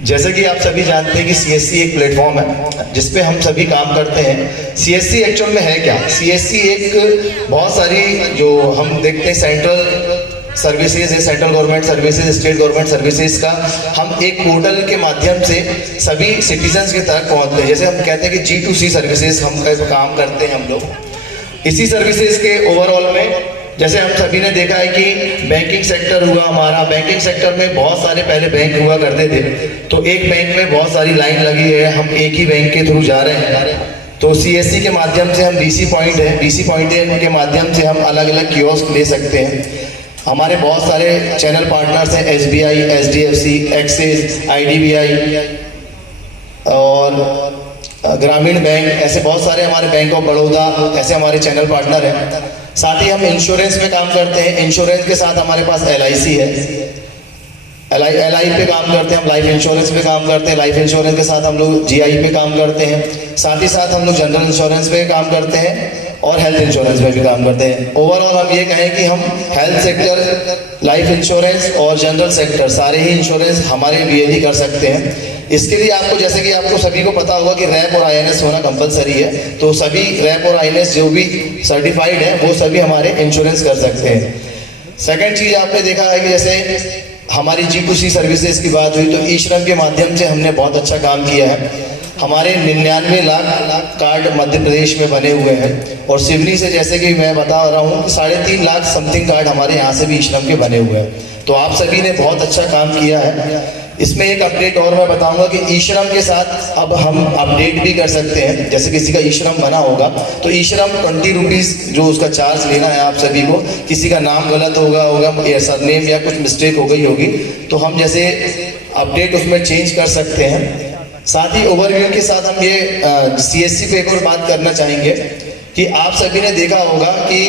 जैसे कि आप सभी जानते हैं कि सीएससी एक प्लेटफॉर्म है जिसपे हम सभी काम करते हैं। सीएससी एक्चुअल में है क्या? सीएससी एक बहुत सारी जो हम देखते हैं सेंट्रल सर्विसेज है, central government services, state government services का हम एक पोर्टल के माध्यम से सभी सिटीजन्स के तक पहुंचते हैं। जैसे हम कहते हैं कि G2C सर्विसेज हम काम करते हैं हम लोग। इसी सर्विसेज के ओवरऑल में जैसे हम सभी ने देखा है कि बैंकिंग सेक्टर हुआ हमारा, बैंकिंग सेक्टर में बहुत सारे पहले बैंक हुआ करते थे, तो एक बैंक में बहुत सारी लाइन लगी है, हम एक ही बैंक के थ्रू जा रहे हैं। तो सीएससी के माध्यम से हम बीसी पॉइंट के माध्यम से हम अलग अलग कियोस्क ले सकते हैं। हमारे बहुत सारे चैनल पार्टनर्स हैं, SBI, SDFC, एक्सिस, IDBI और ग्रामीण बैंक, ऐसे बहुत सारे हमारे बैंक ऑफ बड़ौदा ऐसे हमारे चैनल पार्टनर हैं। साथ ही हम इंश्योरेंस में काम करते हैं। इंश्योरेंस के साथ हमारे पास LIC है, LI पे काम करते हैं हम, लाइफ इंश्योरेंस पे काम करते हैं। लाइफ इंश्योरेंस के साथ हम लोग GI पे काम करते हैं। साथ ही साथ हम लोग जनरल इंश्योरेंस पे काम करते हैं और हेल्थ इंश्योरेंस में भी काम करते हैं। ओवरऑल हम ये कहें कि हम हेल्थ सेक्टर, लाइफ इंश्योरेंस और जनरल सेक्टर सारे ही इंश्योरेंस हमारे VLE कर सकते हैं। इसके लिए आपको, जैसे कि आपको सभी को पता होगा कि रैप और INS होना कंपलसरी है, तो सभी रैप और INS जो भी सर्टिफाइड है वो सभी हमारे इंश्योरेंस कर सकते हैं। सेकेंड चीज़ आपने देखा है कि जैसे हमारी G2C सर्विसेज की बात हुई तो ई-श्रम के माध्यम से हमने बहुत अच्छा काम किया है। हमारे 99 लाख कार्ड मध्य प्रदेश में बने हुए हैं और सिवनी से, जैसे कि मैं बता रहा हूँ कि 3.5 लाख समथिंग कार्ड हमारे यहाँ से भी ई-श्रम के बने हुए हैं। तो आप सभी ने बहुत अच्छा काम किया है। इसमें एक अपडेट और मैं बताऊंगा कि ई-श्रम के साथ अब हम अपडेट भी कर सकते हैं। जैसे किसी का ई-श्रम बना होगा तो ई-श्रम 20 रुपीज़ जो उसका चार्ज लेना है आप सभी को, किसी का नाम गलत होगा या सरनेम या कुछ मिस्टेक हो गई होगी तो हम जैसे अपडेट उसमें चेंज कर सकते हैं। साथ ही ओवरव्यू के साथ हम ये CSC पे एक और बात करना चाहेंगे कि आप सभी ने देखा होगा कि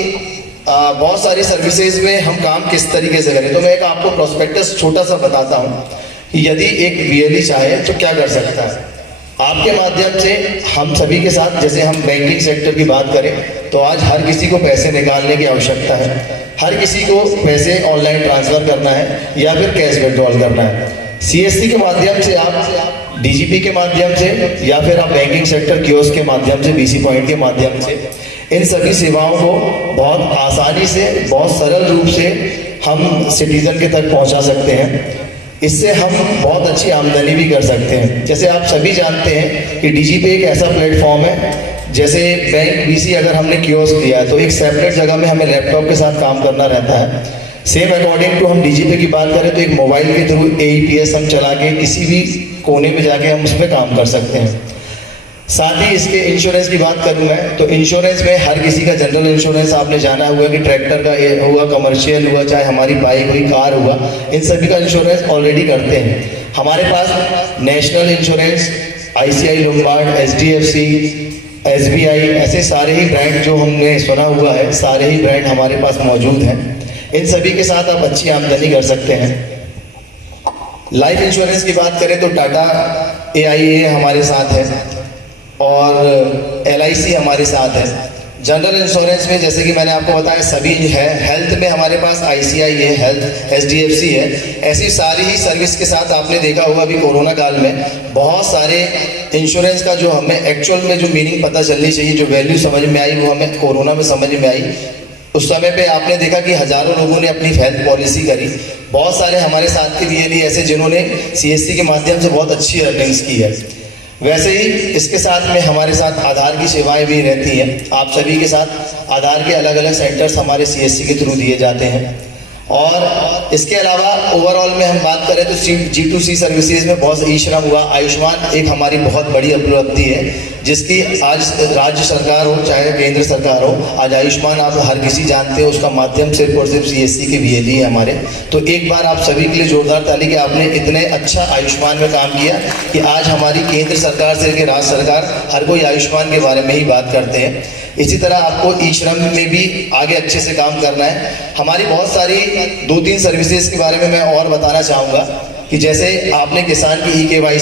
बहुत सारी सर्विसेज में हम काम किस तरीके से करें। तो मैं एक आपको प्रोस्पेक्टस छोटा सा बताता हूँ कि यदि एक VLE चाहे तो क्या कर सकता है। आपके माध्यम से हम सभी के साथ, जैसे हम बैंकिंग सेक्टर की बात करें तो आज हर किसी को पैसे निकालने की आवश्यकता है, हर किसी को पैसे ऑनलाइन ट्रांसफ़र करना है या फिर कैश विड्रॉल करना है। CSC के माध्यम से आप DGP के माध्यम से या फिर आप बैंकिंग सेक्टर कियोस्क के माध्यम से, BC पॉइंट के माध्यम से इन सभी सेवाओं को बहुत आसानी से, बहुत सरल रूप से हम सिटीजन के तक पहुंचा सकते हैं। इससे हम बहुत अच्छी आमदनी भी कर सकते हैं। जैसे आप सभी जानते हैं कि DGP एक ऐसा प्लेटफॉर्म है, जैसे बैंक BC अगर हमने कियोस्क दिया है तो एक सेपरेट जगह में हमें लैपटॉप के साथ काम करना रहता है। सेम अकॉर्डिंग टू हम DGP की बात करें तो एक मोबाइल के थ्रू AEPS हम चला के किसी भी कोने में जाके हम उस पर काम कर सकते हैं। साथ ही इसके इंश्योरेंस की बात करूँ मैं तो इंश्योरेंस में हर किसी का जनरल इंश्योरेंस आपने जाना हुआ कि ट्रैक्टर का हुआ, कमर्शियल हुआ, चाहे हमारी बाइक हुई, कार हुआ, इन सभी का इंश्योरेंस ऑलरेडी करते हैं। हमारे पास national insurance, ICI Lombard, SDFC, SBI ऐसे सारे ही ब्रांड जो हमने सुना हुआ है, सारे ही ब्रांड हमारे पास मौजूद हैं। इन सभी के साथ आप अच्छी आमदनी कर सकते हैं। लाइफ इंश्योरेंस की बात करें तो टाटा AIA हमारे साथ है और LIC हमारे साथ है। जनरल इंश्योरेंस में जैसे कि मैंने आपको बताया सभी है। हेल्थ में हमारे पास ICI है, हेल्थ SDFC है। ऐसी सारी ही सर्विस के साथ आपने देखा होगा अभी कोरोना काल में बहुत सारे इंश्योरेंस का जो हमें एक्चुअल में जो मीनिंग पता चलनी चाहिए, जो वैल्यू समझ में आई, वो हमें कोरोना में समझ में आई। उस समय पे आपने देखा कि हजारों लोगों ने अपनी हेल्थ पॉलिसी करी। बहुत सारे हमारे साथ के VLE ऐसे जिन्होंने CSC के माध्यम से बहुत अच्छी अर्निंग्स की है। वैसे ही इसके साथ में हमारे साथ आधार की सेवाएं भी रहती हैं। आप सभी के साथ आधार के अलग अलग सेंटर्स हमारे CSC के थ्रू दिए जाते हैं। और इसके अलावा ओवरऑल में हम बात करें तो G2C सर्विसेज में बहुत ई-श्रम हुआ, आयुष्मान एक हमारी बहुत बड़ी उपलब्धि है, जिसकी आज राज्य सरकार हो चाहे केंद्र सरकार हो, आज आयुष्मान आप हर किसी जानते हो उसका माध्यम सिर्फ और सिर्फ CSC के VLE है हमारे। तो एक बार आप सभी के लिए जोरदार ताली कि आपने इतने अच्छा आयुष्मान में काम किया कि आज हमारी केंद्र सरकार से लेकर राज्य सरकार हर कोई आयुष्मान के बारे में ही बात करते हैं। इसी तरह आपको ई-श्रम में भी आगे अच्छे से काम करना है। हमारी बहुत सारी 2-3 सर्विसेज के बारे में मैं और बताना चाहूँगा कि जैसे आपने किसान की EKYC